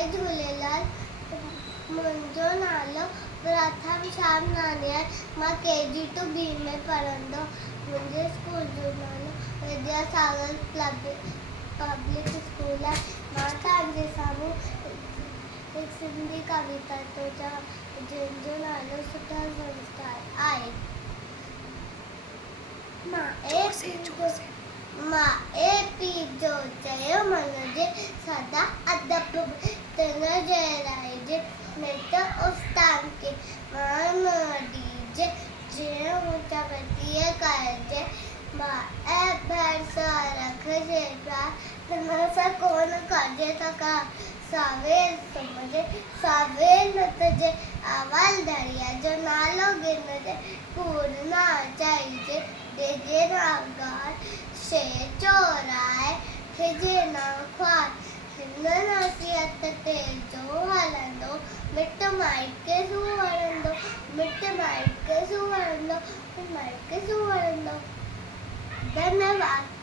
जय झूलेलाल। मुंहिंजो नालो प्रथम श्याम नानियार। मां KG to B में पढ़ंदो। मुंहिंजे स्कूल जो नालो विद्यासागर पब्लिक स्कूल आहे। मां तव्हांजे साम्हूं हिकु सिंधी कविता थो चवां जंहिंजो नालो सुठा संस्कार आहे। माए पीउ जो चयो मञिजे, सदा अदब तिन जहिड़ाइजे, मिट उस्ताद खे मान ॾिजे, जीअं ऊचा तीअं करिजे। माए भरिसां रखिजे प्यार, हिन सां कोन कजे तकरार। सवेल सुम्हिजे सवेल उथिजे, अवल दरिया जो नालो गिनजे, कूड़ न चइजे, ॾिजे न गार, शेर चोराए खिजे न ख्वार। हिन नसीहत ते जो हलंदो, मिट माइट खे सू वणंदो, मिट माइट खे सू वणंदो, माइट खे सू वणंदो। धन्यवाद।